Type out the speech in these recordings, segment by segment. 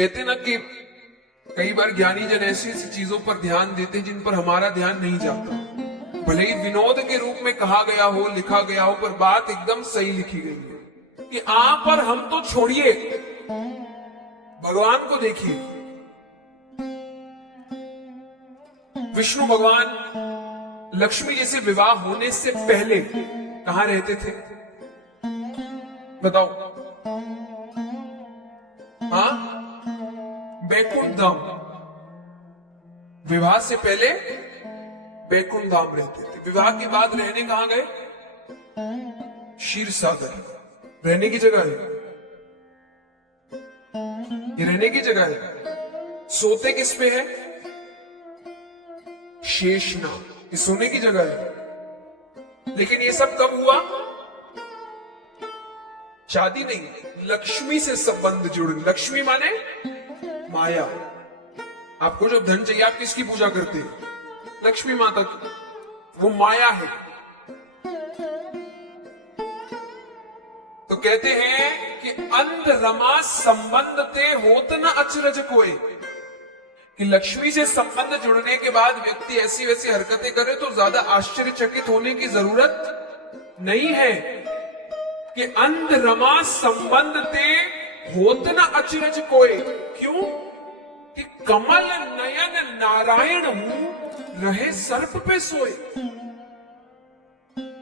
कहते ना कि कई बार ज्ञानी जन ऐसी ऐसी चीजों पर ध्यान देते हैं जिन पर हमारा ध्यान नहीं जाता। भले ही विनोद के रूप में कहा गया हो, लिखा गया हो, पर बात एकदम सही लिखी गई है कि आप और हम तो छोड़िए, भगवान को देखिए। विष्णु भगवान लक्ष्मी जी से विवाह होने से पहले कहां रहते थे बताओ? हाँ, बैकुंठ धाम। विवाह से पहले बैकुंठ धाम रहते थे। विवाह के बाद रहने कहां गए? क्षीर सागर। रहने की जगह है ये, रहने की जगह है। सोते किस पे है? शेषनाग। ये सोने की जगह है। लेकिन ये सब कब हुआ? शादी नहीं, लक्ष्मी से संबंध जुड़। लक्ष्मी माने माया। आपको जब धन चाहिए आप किसकी पूजा करते हैं? लक्ष्मी माता की। वो माया है। तो कहते हैं कि अंध रमा संबंध ते होत न अचरज कोई, कि लक्ष्मी से संबंध जुड़ने के बाद व्यक्ति ऐसी वैसी हरकतें करे तो ज्यादा आश्चर्यचकित होने की जरूरत नहीं है। कि अंध रमा संबंध ते होत न अचरज कोई। क्यों? कि कमल नयन नारायण हूं रहे सर्प पे सोए।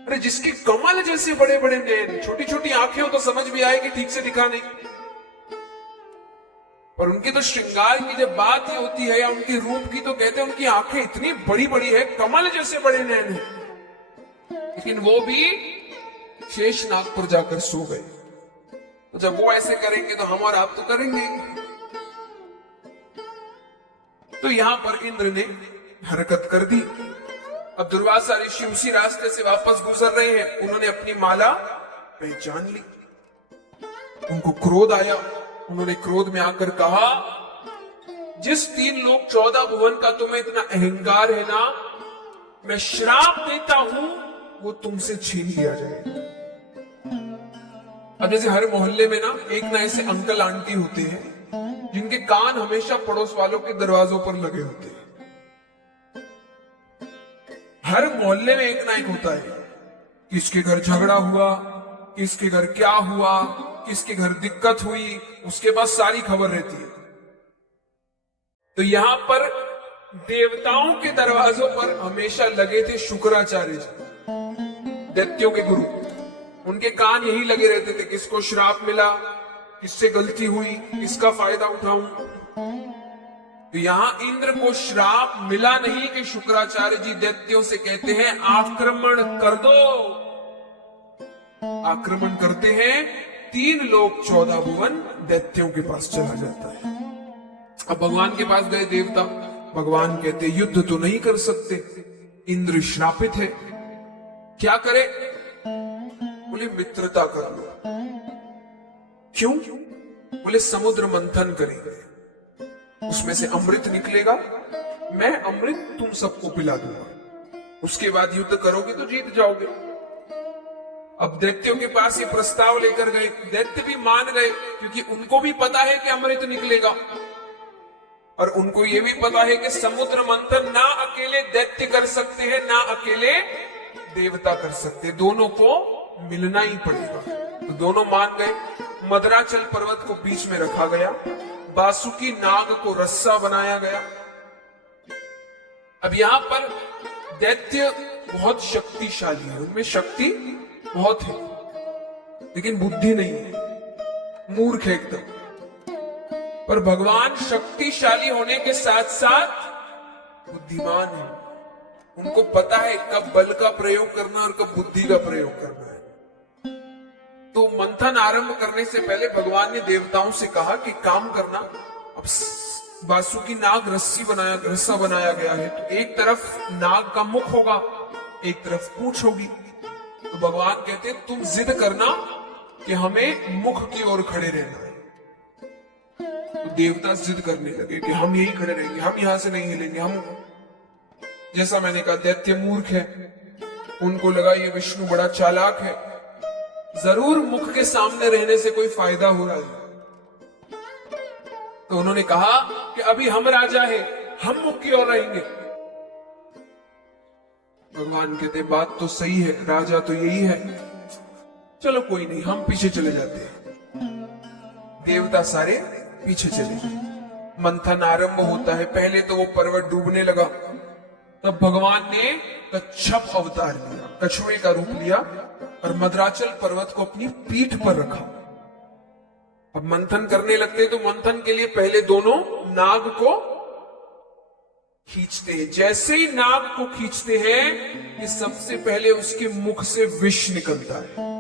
अरे जिसके कमल जैसे बड़े बड़े नयन, छोटी छोटी आंखें हो तो समझ भी आए कि ठीक से दिखा नहीं, और उनकी तो श्रृंगार की जब बात ही होती है या उनके रूप की तो कहते हैं उनकी आंखें इतनी बड़ी बड़ी है, कमल जैसे बड़े नयन है। लेकिन वो भी शेषनाग पर जाकर सो गए। तो जब वो ऐसे करेंगे तो हम और आप तो करेंगे। तो यहां पर इंद्र ने हरकत कर दी। अब दुर्वासा ऋषि उसी रास्ते से वापस गुजर रहे हैं। उन्होंने अपनी माला पहचान ली। उनको क्रोध आया। उन्होंने क्रोध में आकर कहा, जिस 3 लोक 14 भुवन का तुम्हें इतना अहंकार है ना, मैं श्राप देता हूं वो तुमसे छीन लिया जाएगा। अब जैसे हर मोहल्ले में ना एक ना ऐसे अंकल आंटी होते हैं जिनके कान हमेशा पड़ोस वालों के दरवाजों पर लगे होते हैं। हर मोहल्ले में एक ना एक होता है। किसके घर झगड़ा हुआ, किसके घर क्या हुआ, किसके घर दिक्कत हुई, उसके पास सारी खबर रहती है। तो यहां पर देवताओं के दरवाजों पर हमेशा लगे थे शुक्राचार्य जी, दैत्यों के गुरु। उनके कान यही लगे रहते थे, किसको श्राप मिला, किससे गलती हुई, किसका फायदा उठाऊं। तो यहां इंद्र को श्राप मिला नहीं कि शुक्राचार्य जी दैत्यों से कहते हैं आक्रमण कर दो। आक्रमण करते हैं, 3 लोक 14 भुवन दैत्यों के पास चला जाता है। अब भगवान के पास गए देवता। भगवान कहते युद्ध तो नहीं कर सकते, इंद्र श्रापित है, क्या करे? बोले मित्रता कर लो। क्यों? बोले समुद्र मंथन करेंगे, उसमें से अमृत निकलेगा, मैं अमृत तुम सबको पिला दूंगा, उसके बाद युद्ध करोगे तो जीत जाओगे। अब दैत्यों के पास ये प्रस्ताव लेकर गए। दैत्य भी मान गए क्योंकि उनको भी पता है कि अमृत निकलेगा, और उनको ये भी पता है कि समुद्र मंथन ना अकेले दैत्य कर सकते हैं, ना अकेले देवता कर सकते, दोनों को मिलना ही पड़ेगा। तो दोनों मान गए। मदराचल पर्वत को बीच में रखा गया, बासुकी नाग को रस्सा बनाया गया। अब यहां पर दैत्य बहुत शक्तिशाली है, उनमें शक्ति बहुत है, लेकिन बुद्धि नहीं है, मूर्ख है एकदम। पर भगवान शक्तिशाली होने के साथ साथ बुद्धिमान है। उनको पता है कब बल का प्रयोग करना और कब बुद्धि का प्रयोग करना है। तो मंथन आरंभ करने से पहले भगवान ने देवताओं से कहा कि काम करना। अब बासुकी नाग रस्सा बनाया गया है, तो एक तरफ नाग का मुख होगा, एक तरफ पूंछ होगी। तो भगवान कहते तुम जिद करना कि हमें मुख की ओर खड़े रहना है। तो देवता जिद करने लगे कि हम यही खड़े रहेंगे, हम यहां से नहीं हिलेंगे। हम, जैसा मैंने कहा, दैत्य मूर्ख है, उनको लगा ये विष्णु बड़ा चालाक है, जरूर मुख के सामने रहने से कोई फायदा हो रहा है। तो उन्होंने कहा कि अभी हम राजा हैं, हम मुख की ओर रहेंगे। भगवान कहते बात तो सही है, राजा तो यही है, चलो कोई नहीं, हम पीछे चले जाते हैं। देवता सारे पीछे चले गए। मंथन आरंभ होता है। पहले तो वो पर्वत डूबने लगा, तब भगवान ने कच्छप अवतार लिया, कछुए का रूप लिया और मद्राचल पर्वत को अपनी पीठ पर रखा। अब मंथन करने लगते तो मंथन के लिए पहले दोनों नाग को खींचते हैं। जैसे ही नाग को खींचते हैं कि सबसे पहले उसके मुख से विष निकलता है।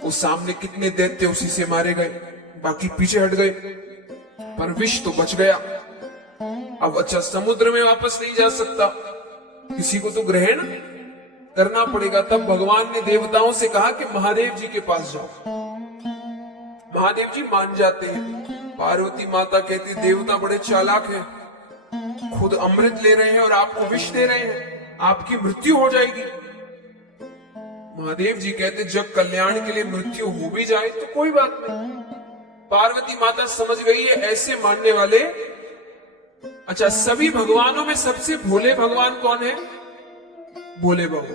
उस सामने कितने दैत्य उसी से मारे गए, बाकी पीछे हट गए, पर विष तो बच गया। अब अच्छा, समुद्र में वापस नहीं जा सकता, किसी को तो ग्रहण करना पड़ेगा। तब भगवान ने देवताओं से कहा कि महादेव जी के पास जाओ। महादेव जी मान जाते हैं। पार्वती माता कहती देवता बड़े चालाक हैं, खुद अमृत ले रहे हैं और आपको विष दे रहे हैं, आपकी मृत्यु हो जाएगी। महादेव जी कहते जग कल्याण के लिए मृत्यु हो भी जाए तो कोई बात नहीं। पार्वती माता समझ गई है ऐसे मानने वाले। अच्छा, सभी भगवानों में सबसे भोले भगवान कौन है? भोले बाबा।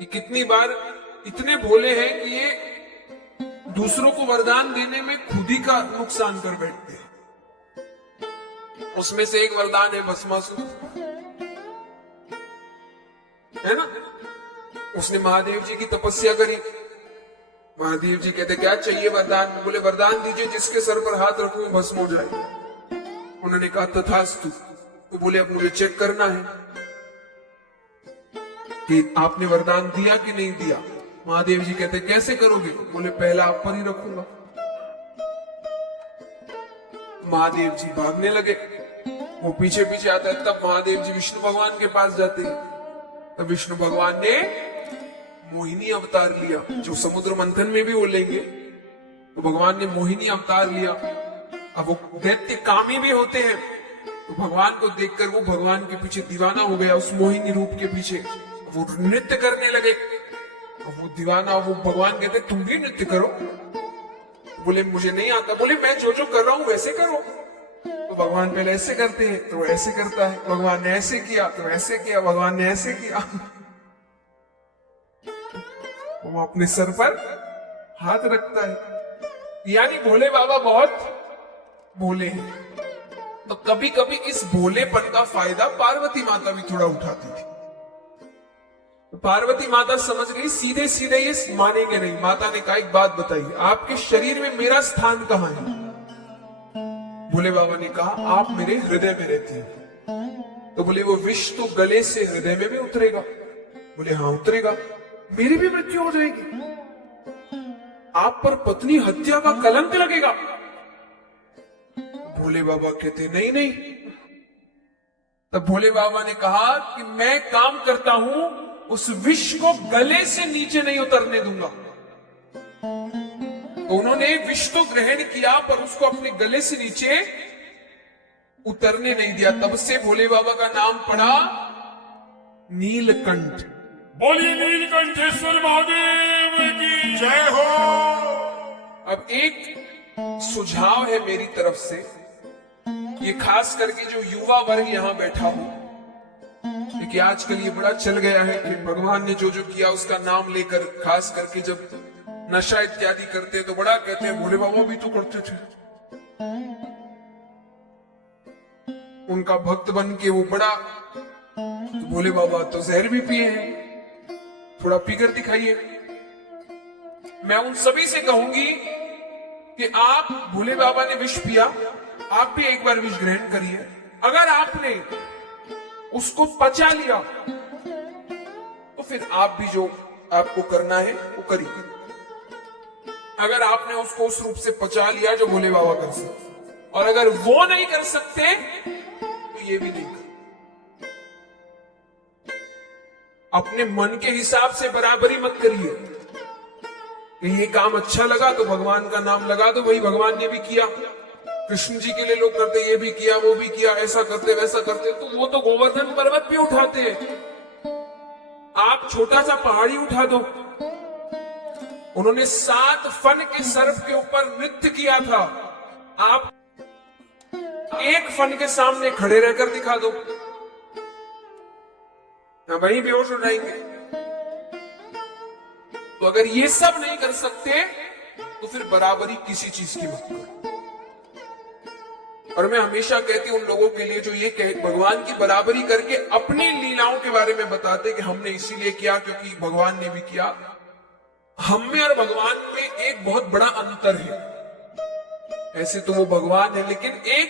ये कितनी बार इतने भोले हैं कि ये दूसरों को वरदान देने में खुद ही का नुकसान कर बैठते हैं। उसमें से एक वरदान है भस्मासुर, है ना? उसने महादेव जी की तपस्या करी। महादेव जी कहते क्या चाहिए वरदान? बोले वरदान दीजिए जिसके सर पर हाथ रखूं भस्म हो जाए। उन्होंने कहा तथास्तु। तो बोले अब मुझे चेक करना है कि आपने वरदान दिया कि नहीं दिया। महादेव जी कहते कैसे करोगे? बोले पहला आप पर ही रखूंगा। महादेव जी भागने लगे, वो पीछे पीछे आता है। तब महादेव जी विष्णु भगवान के पास जाते हैं। तब विष्णु भगवान ने मोहिनी अवतार लिया, जो समुद्र मंथन में भी वो लेंगे। तो भगवान ने मोहिनी अवतार लिया। अब वो दैत्य कामी भी होते हैं, तो भगवान को देखकर वो भगवान के पीछे दीवाना हो गया, उस मोहिनी रूप के पीछे। वो नृत्य करने लगे। वो दीवाना, वो भगवान कहते तुम भी नृत्य करो। बोले मुझे नहीं आता। बोले मैं जो जो कर रहा हूं वैसे करो। तो भगवान पहले ऐसे करते हैं तो ऐसे करता है, भगवान ने ऐसे किया तो ऐसे किया, भगवान ने ऐसे किया। वो अपने सर पर हाथ रखता है। यानी भोले बाबा बहुत भोले हैं। तो कभी कभी इस भोलेपन का फायदा पार्वती माता भी थोड़ा उठाती थी। पार्वती माता समझ गई सीधे सीधे ये मानेंगे नहीं। माता ने कहा एक बात बताइए, आपके शरीर में मेरा स्थान कहां है? भोले बाबा ने कहा आप मेरे हृदय में रहते हैं। तो बोले वो विष तो गले से हृदय में भी उतरेगा? बोले हाँ उतरेगा, मेरी भी मृत्यु हो जाएगी, आप पर पत्नी हत्या का कलंक लगेगा। भोले बाबा कहते नहीं नहीं। तब भोले बाबा ने कहा कि मैं काम करता हूं, उस विष को गले से नीचे नहीं उतरने दूंगा। तो उन्होंने विष तो ग्रहण किया पर उसको अपने गले से नीचे उतरने नहीं दिया। तब से भोले बाबा का नाम पड़ा नीलकंठ। बोलिए नीलकंठेश्वर महादेव की जय हो। अब एक सुझाव है मेरी तरफ से, ये खास करके जो युवा वर्ग यहां बैठा हो, क्योंकि आजकल ये बड़ा चल गया है कि भगवान ने जो जो किया उसका नाम लेकर, खास करके जब नशा इत्यादि करते हैं तो बड़ा कहते हैं भोले बाबा भी तो करते थे। उनका भक्त बन के वो बड़ा, तो भोले बाबा तो जहर भी पिए हैं, थोड़ा पीकर दिखाइए। मैं उन सभी से कहूंगी कि आप, भोले बाबा ने विष पिया, आप भी एक बार विष ग्रहण करिए। अगर आपने उसको पचा लिया तो फिर आप भी जो आपको करना है वो करिए। अगर आपने उसको उस रूप से पचा लिया जो भोले बाबा कर सकते, और अगर वो नहीं कर सकते तो ये भी नहीं कर। अपने मन के हिसाब से बराबरी मत करिए कि ये काम अच्छा लगा तो भगवान का नाम लगा दो, वही भगवान ने भी किया। कृष्ण जी के लिए लोग करते ये भी किया वो भी किया, ऐसा करते वैसा करते, तो वो तो गोवर्धन पर्वत भी उठाते हैं। आप छोटा सा पहाड़ी उठा दो। उन्होंने 7 फन के सर्प के ऊपर नृत्य किया था, आप एक फन के सामने खड़े रहकर दिखा दो, वहीं बेहोश हो जाएंगे। तो अगर ये सब नहीं कर सकते तो फिर बराबरी किसी चीज की मत करो। और मैं हमेशा कहती हूं उन लोगों के लिए जो ये कहे भगवान की बराबरी करके अपनी लीलाओं के बारे में बताते कि हमने इसीलिए किया क्योंकि भगवान ने भी किया। हम में और भगवान में एक बहुत बड़ा अंतर है। ऐसे तो वो भगवान है, लेकिन एक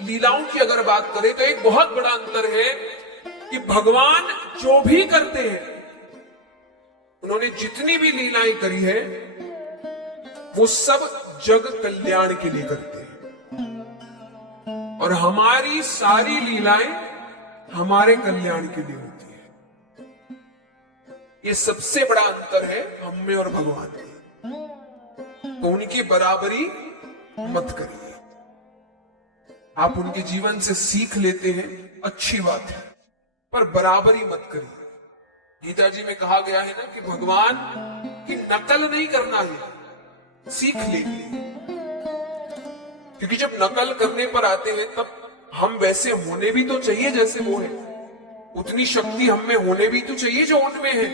लीलाओं की अगर बात करें तो एक बहुत बड़ा अंतर है कि भगवान जो भी करते हैं, उन्होंने जितनी भी लीलाएं करी है वो सब जग कल्याण के लिए करते हैं, और हमारी सारी लीलाएं हमारे कल्याण के लिए होती है। ये सबसे बड़ा अंतर है हम में और भगवान में। तो उनकी बराबरी मत करिए। आप उनके जीवन से सीख लेते हैं, अच्छी बात है, पर बराबरी मत करिए। गीता जी में कहा गया है ना कि भगवान की नकल नहीं करना है, सीख लीजिए। क्योंकि जब नकल करने पर आते हैं तब हम वैसे होने भी तो चाहिए जैसे वो है, उतनी शक्ति हम में होने भी तो चाहिए जो उनमें है,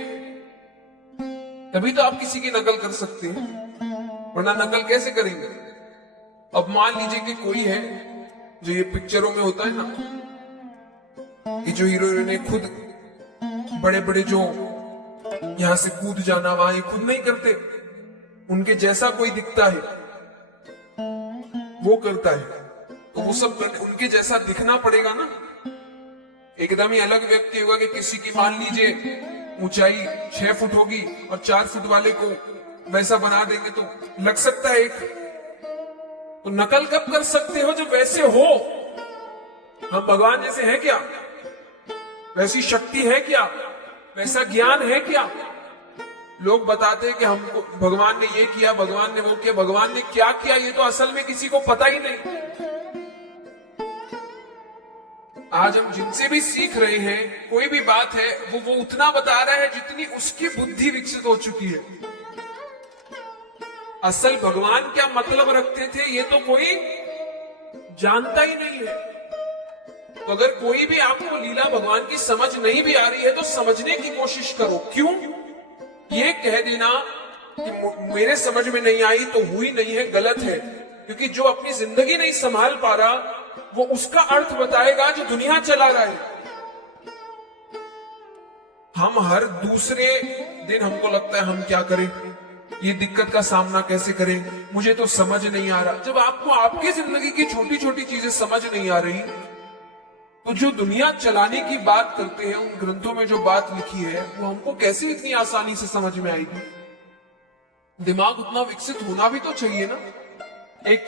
तभी तो आप किसी की नकल कर सकते हैं, वरना नकल कैसे करेंगे। अब मान लीजिए कि कोई है जो ये पिक्चरों में होता है ना कि जो हीरो हीरोइन खुद बड़े बड़े जो यहां से कूद जाना वहां, ये खुद नहीं करते, उनके जैसा कोई दिखता है वो करता है, तो वो सब उनके जैसा दिखना पड़ेगा ना। एकदम ही अलग व्यक्ति होगा कि किसी की मान लीजिए ऊंचाई 6 फुट होगी और 4 फुट वाले को वैसा बना देंगे तो लग सकता है एक। तो नकल कब कर सकते हो जब वैसे हो। हम भगवान जैसे हैं क्या? वैसी शक्ति है क्या? वैसा ज्ञान है क्या? लोग बताते हैं कि हमको भगवान ने ये किया, भगवान ने वो किया, भगवान ने क्या किया ये तो असल में किसी को पता ही नहीं। आज हम जिनसे भी सीख रहे हैं कोई भी बात है वो उतना बता रहा है जितनी उसकी बुद्धि विकसित हो चुकी है। असल भगवान क्या मतलब रखते थे ये तो कोई जानता ही नहीं है। तो अगर कोई भी आपको लीला भगवान की समझ नहीं भी आ रही है तो समझने की कोशिश करो। क्यों? ये कह देना कि मेरे समझ में नहीं आई तो हुई नहीं है, गलत है। क्योंकि जो अपनी जिंदगी नहीं संभाल पा रहा वो उसका अर्थ बताएगा जो दुनिया चला रहा है। हम हर दूसरे दिन हमको लगता है हम क्या करें, ये दिक्कत का सामना कैसे करें, मुझे तो समझ नहीं आ रहा। जब आपको आपकी जिंदगी की छोटी छोटी चीजें समझ नहीं आ रही तो जो दुनिया चलाने की बात करते हैं उन ग्रंथों में जो बात लिखी है वो हमको कैसे इतनी आसानी से समझ में आएगी। दिमाग उतना विकसित होना भी तो चाहिए ना। एक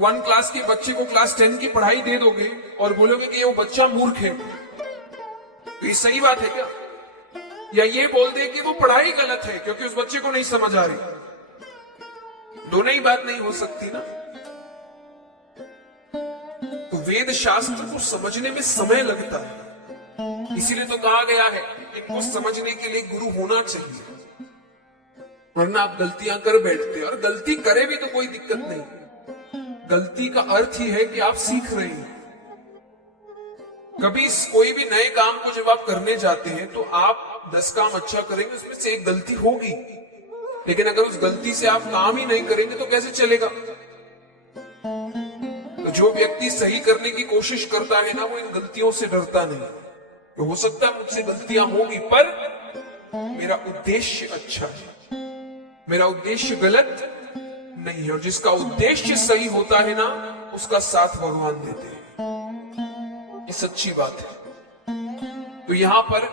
1 क्लास के बच्चे को क्लास 10 की पढ़ाई दे दोगे और बोलोगे कि ये वो बच्चा मूर्ख है, तो ये सही बात है क्या? या ये बोल दे कि वो पढ़ाई गलत है क्योंकि उस बच्चे को नहीं समझ आ रही। दोनों ही बात नहीं हो सकती ना। तो वेद शास्त्र को समझने में समय लगता है, इसीलिए तो कहा गया है इनको समझने के लिए गुरु होना चाहिए, वरना आप गलतियां कर बैठते हैं। और गलती करे भी तो कोई दिक्कत नहीं, गलती का अर्थ ही है कि आप सीख रहे हैं। कभी कोई भी नए काम को जब आप करने जाते हैं तो आप 10 काम अच्छा करेंगे, उसमें से एक गलती होगी, लेकिन अगर उस गलती से आप काम ही नहीं करेंगे तो कैसे चलेगा। तो जो व्यक्ति सही करने की कोशिश करता है ना वो इन गलतियों से डरता नहीं। तो हो सकता है मुझसे गलतियां होगी पर मेरा उद्देश्य अच्छा है, मेरा उद्देश्य गलत नहीं है। और जिसका उद्देश्य सही होता है ना उसका साथ भगवान देते हैं, ये सच्ची बात है। तो यहां पर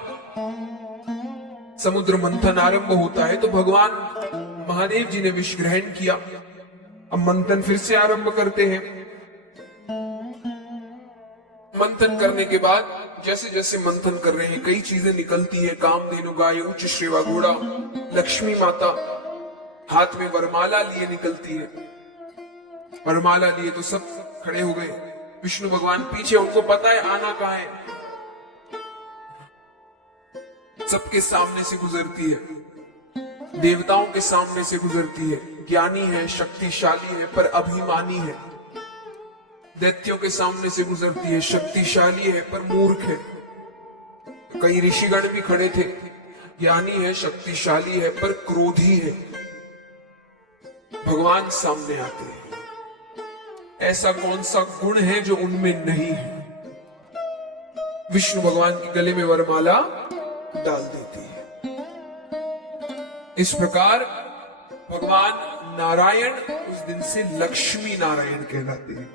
समुद्र मंथन आरंभ होता है तो भगवान महादेव जी ने विष ग्रहण किया। अब मंथन फिर से आरंभ करते हैं। मंथन करने के बाद जैसे जैसे मंथन कर रहे हैं कई चीजें निकलती है। कामधेनु गाय, उच्च श्रेवा घोड़ा, लक्ष्मी माता हाथ में वरमाला लिए निकलती है। वरमाला लिए तो सब खड़े हो गए, विष्णु भगवान पीछे, उनको पता है आना कहां है। सबके सामने से गुजरती है, देवताओं के सामने से गुजरती है, ज्ञानी है, शक्तिशाली है, पर अभिमानी है। दैत्यों के सामने से गुजरती है, शक्तिशाली है पर मूर्ख है। कई ऋषिगण भी खड़े थे, ज्ञानी है, शक्तिशाली है पर क्रोधी है। भगवान सामने आते हैं, ऐसा कौन सा गुण है जो उनमें नहीं है? विष्णु भगवान के गले में वरमाला डाल देती है। इस प्रकार भगवान नारायण उस दिन से लक्ष्मी नारायण कहलाते हैं।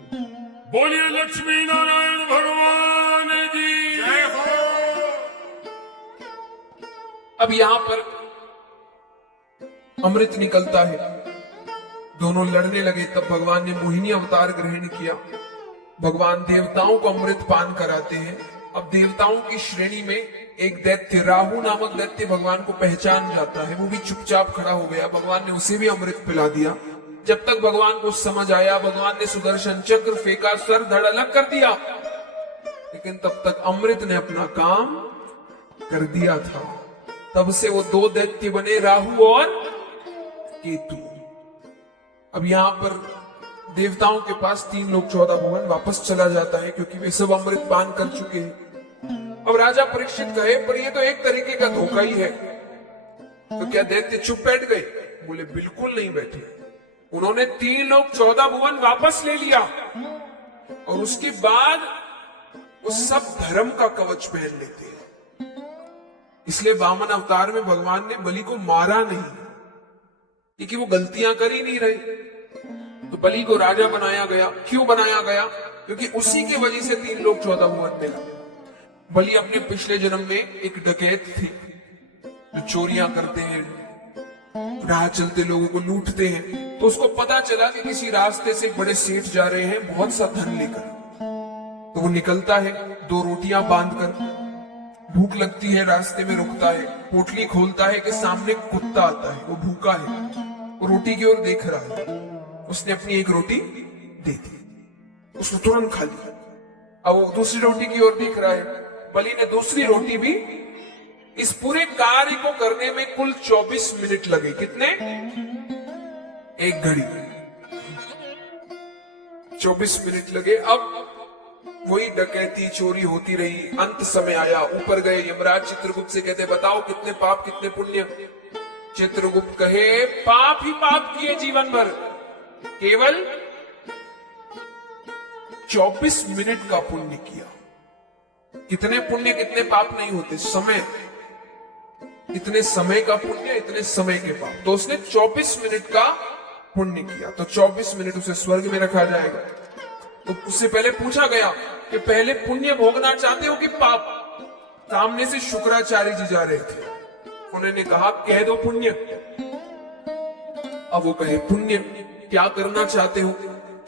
बोलिए लक्ष्मी नारायण भगवान की जय हो। अब यहां पर अमृत निकलता है, दोनों लड़ने लगे। तब भगवान ने मोहिनी अवतार ग्रहण किया। भगवान देवताओं को अमृत पान कराते हैं। अब देवताओं की श्रेणी में एक दैत्य, राहु नामक दैत्य भगवान को पहचान जाता है। वो भी चुपचाप खड़ा हो गया। भगवान ने उसे भी अमृत पिला दिया। जब तक भगवान को समझ आया, भगवान ने सुदर्शन चक्र फेंका, सर धड़ अलग कर दिया, लेकिन तब तक अमृत ने अपना काम कर दिया था। तब से वो दो दैत्य बने, राहु और केतु। अब यहां पर देवताओं के पास 3 लोक 14 भुवन वापस चला जाता है, क्योंकि वे सब अमृत पान कर चुके हैं। अब राजा परीक्षित कहे, पर ये तो एक तरीके का धोखा ही है। तो क्या दैत्य चुप बैठ गए? बोले बिल्कुल नहीं बैठे। उन्होंने 3 लोक 14 भुवन वापस ले लिया, और उसके बाद वो सब धर्म का कवच पहन लेते हैं। इसलिए वामन अवतार में भगवान ने बलि को मारा नहीं, क्योंकि वो गलतियां कर ही नहीं रहे। तो बलि को राजा बनाया गया। क्यों बनाया गया? क्योंकि उसी के वजह से 3 लोक 14 भुवन मिला। बलि अपने पिछले जन्म में एक डकैत थे, जो चोरियां करते हैं, राह चलते लोगों को लूटते हैं। तो उसको पता चला कि किसी रास्ते से बड़े सेठ जा रहे हैं बहुत सा धन लेकर। तो वो निकलता है 2 रोटियां बांधकर। भूख लगती है, रास्ते में रुकता है, पोटली खोलता है कि सामने कुत्ता आता है। वो भूखा है, वो रोटी की ओर देख रहा है। उसने अपनी एक रोटी दे दी, उसने तुरंत खा लिया। अब वो दूसरी रोटी की ओर देख रहा है। बलि ने दूसरी रोटी भी। इस पूरे कार्य को करने में कुल 24 मिनट लगे। कितने? 1 घड़ी, 24 मिनट लगे। अब वही डकैती चोरी होती रही। अंत समय आया, ऊपर गए यमराज चित्रगुप्त से कहते, बताओ कितने पाप कितने पुण्य? चित्रगुप्त कहे, पाप ही पाप किए जीवन भर, केवल 24 मिनट का पुण्य किया। कितने पुण्य कितने पाप नहीं होते, समय, इतने समय का पुण्य, इतने समय के पाप। तो उसने 24 मिनट का पुण्य किया, तो 24 मिनट उसे स्वर्ग में रखा जाएगा। तो उससे पहले पूछा गया कि पहले पुण्य भोगना चाहते हो कि पाप? सामने से शुक्राचार्य जी जा रहे थे। उन्होंने कहा, कह दो पुण्य। अब वो कहे पुण्य, क्या करना चाहते हो?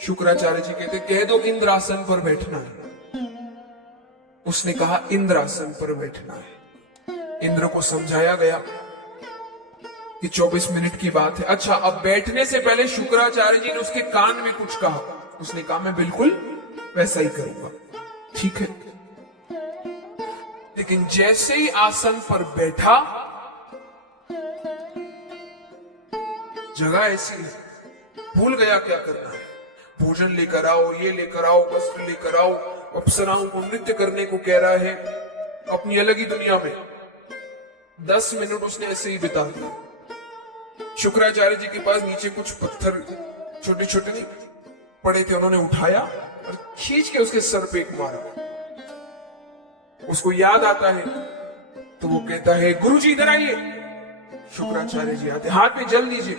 शुक्राचार्य जी कहते, कह दो इंद्रासन पर बैठना है। उसने कहा इंद्रासन पर बैठना है। इंद्र को समझाया गया कि 24 मिनट की बात है। अच्छा, अब बैठने से पहले शुक्राचार्य जी ने उसके कान में कुछ कहा। उसने कहा, मैं बिल्कुल वैसा ही करूंगा। ठीक है, लेकिन जैसे ही आसन पर बैठा, जगह ऐसी है, भूल गया क्या करना है। भोजन लेकर आओ, ये लेकर आओ, वस्त्र लेकर आओ, अप्सराओं को नृत्य करने को कह रहा है, अपनी अलग ही दुनिया में। 10 मिनट उसने ऐसे ही बिता दिया। शुक्राचार्य जी के पास नीचे कुछ पत्थर छोटे छोटे नहीं पड़े थे, उन्होंने उठाया और खींच के उसके सर पे एक मारा। उसको याद आता है तो वो कहता है, गुरुजी इधर आइए। शुक्राचार्य जी आते, हाथ में जल दीजिए।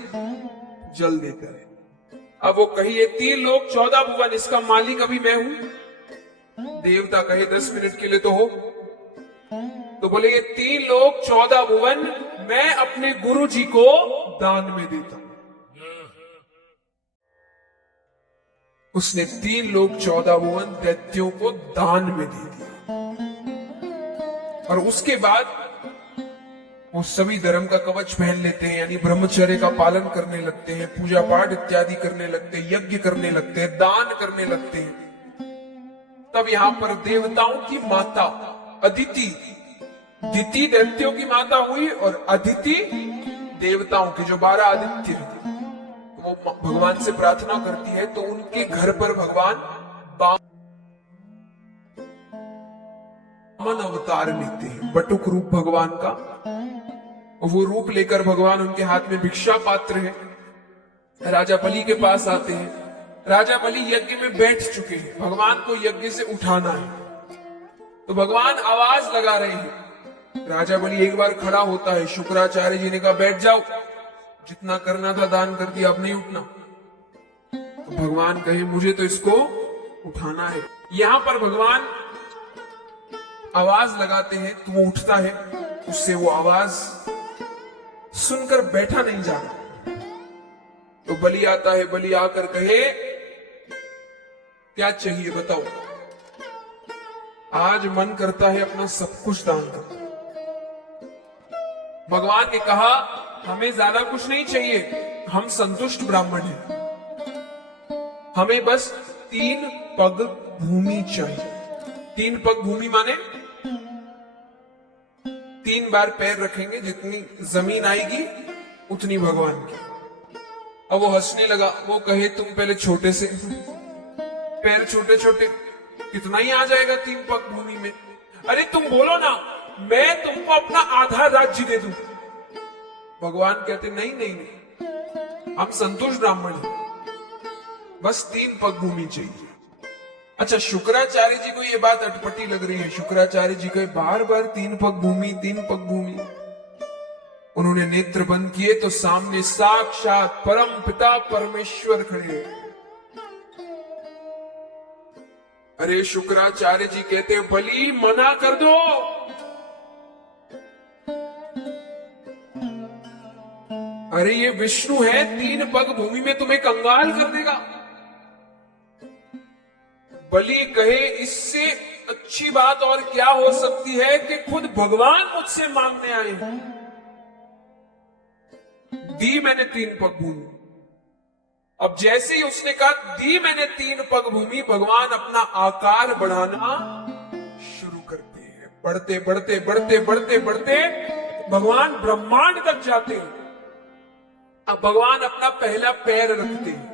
जल देता है। अब वो कहिए 3 लोक 14 भुवन, इसका मालिक अभी मैं हूं। देवता कहे 10 मिनट के लिए तो हो। तो बोले, ये 3 लोक 14 भुवन मैं अपने गुरु जी को दान में देता हूं। उसने 3 लोक 14 भुवन दैत्यों को दान में दे दिया। और उसके बाद वो सभी धर्म का कवच पहन लेते हैं, यानी ब्रह्मचर्य का पालन करने लगते हैं, पूजा पाठ इत्यादि करने लगते हैं, यज्ञ करने लगते हैं, दान करने लगते हैं। तब यहां पर देवताओं की माता अदिति, दिति दैत्यों की माता हुई और अदिति देवताओं के, जो 12 आदित्य हैं। वो भगवान से प्रार्थना करती है तो उनके घर पर भगवान वामन अवतार लेते हैं, बटुक रूप भगवान का। वो रूप लेकर भगवान उनके हाथ में भिक्षा पात्र है। राजा बलि के पास आते हैं। राजा बलि यज्ञ में बैठ चुके हैं, भगवान को यज्ञ से उठाना है। तो भगवान आवाज लगा रहे हैं। राजा बलि एक बार खड़ा होता है। शुक्राचार्य जी ने कहा बैठ जाओ, जितना करना था दान कर दिया, अब नहीं उठना। तो भगवान कहे मुझे तो इसको उठाना है। यहां पर भगवान आवाज लगाते हैं तो वो उठता है। उससे वो आवाज सुनकर बैठा नहीं जा रहा। तो बलि आता है। बलि आकर कहे क्या चाहिए बताओ। आज मन करता है अपना सब कुछ दान कर। भगवान ने कहा हमें ज्यादा कुछ नहीं चाहिए, हम संतुष्ट ब्राह्मण हैं, हमें बस 3 पग भूमि चाहिए। 3 पग भूमि माने 3 बार पैर रखेंगे, जितनी जमीन आएगी उतनी भगवान की। अब वो हंसने लगा। वो कहे तुम पहले छोटे से, पैर छोटे छोटे, कितना ही आ जाएगा 3 पग भूमि में। अरे तुम बोलो ना, मैं तुमको अपना आधा राज्य दे दूं। भगवान कहते नहीं नहीं नहीं, हम संतुष्ट ब्राह्मण हैं, बस 3 पग भूमि चाहिए। अच्छा, शुक्राचार्य जी को ये बात अटपटी लग रही है। शुक्राचार्य जी कहे बार बार 3 पग भूमि, 3 पग भूमि। उन्होंने नेत्र बंद किए तो सामने साक्षात परम पिता परमेश्वर खड़े। अरे शुक्राचार्य जी कहते बलि मना कर दो। अरे ये विष्णु है, 3 पग भूमि में तुम्हें कंगाल कर देगा। बलि कहे इससे अच्छी बात और क्या हो सकती है कि खुद भगवान मुझसे मांगने आए हैं। दी मैंने 3 पग भूमि। अब जैसे ही उसने कहा दी मैंने 3 पग भूमि, भगवान अपना आकार बढ़ाना शुरू करते हैं। बढ़ते बढ़ते बढ़ते बढ़ते बढ़ते भगवान ब्रह्मांड तक जाते हैं। अब भगवान अपना पहला पैर रखते हैं,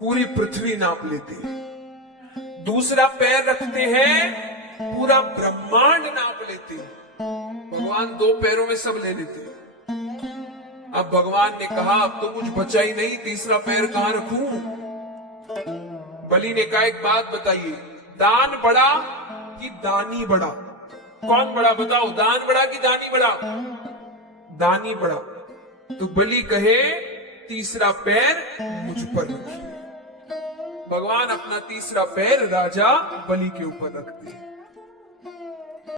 पूरी पृथ्वी नाप लेते हैं। दूसरा पैर रखते हैं, पूरा ब्रह्मांड नाप लेते हैं। भगवान 2 पैरों में सब ले लेते हैं। अब भगवान ने कहा अब तो कुछ बचा ही नहीं, तीसरा पैर कहां रखूं। बलि ने कहा एक बात बताइए, दान बड़ा कि दानी बड़ा? कौन बड़ा बताओ, दान बड़ा कि दानी बड़ा? दानी बड़ा। तो बलि कहे तीसरा पैर मुझ पर रखिए। भगवान अपना तीसरा पैर राजा बलि के ऊपर रखते हैं।